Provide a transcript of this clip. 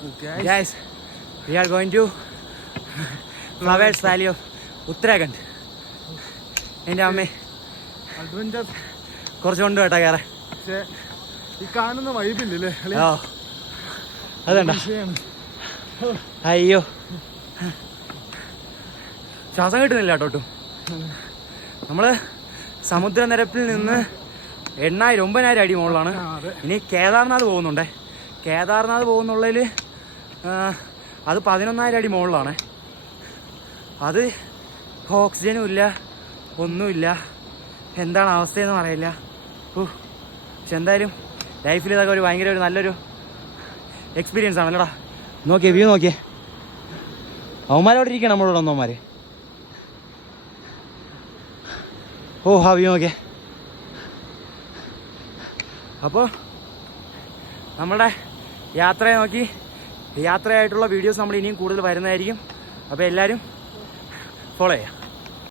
Guys, we are going to Flowers Valley of Uttarakhand. എൻ്റെ അമ്മേ adventure കുറച്ച് കൊണ്ട് കേട്ടാ കയറാൻ. പക്ഷേ ഈ കാണുന്ന വൈബില്ലേ? ഓ അതണ്ട. അയ്യോ ശ്വാസം കിട്ടുന്നില്ല കേട്ടോ. നമ്മള് സമുദ്രനിരപ്പിൽ നിന്ന് 8,000-9,000 അടി മുകളിലാണ്. ഇനി കേദാർനാഥ് പോകുന്നുണ്ടേ. കേദാർനാഥ് പോകുന്നുള്ളതിൽ അത് 11,000 അടി മുകളിലാണ്. അത് ഓക്സിജനും ഇല്ല, ഒന്നുമില്ല. എന്താണ് അവസ്ഥയെന്ന് അറിയില്ല. പക്ഷെ എന്തായാലും ലൈഫിൽ ഇതൊക്കെ ഒരു ഭയങ്കര ഒരു നല്ലൊരു എക്സ്പീരിയൻസ് ആണല്ലോടാ. നോക്കിയേ വ്യൂ നോക്കിയേ. അവന്മാരവിടെ ഇരിക്കണം നമ്മളോട് ഒന്നവന്മാർ. ഓ ആ വ്യൂ നോക്കിയേ. അപ്പോൾ നമ്മുടെ യാത്രയെ നോക്കി യാത്രയായിട്ടുള്ള വീഡിയോസ് നമ്മൾ ഇനിയും കൂടുതൽ വരുന്നതായിരിക്കും. അപ്പോൾ എല്ലാവരും ഫോളോ ചെയ്യാം.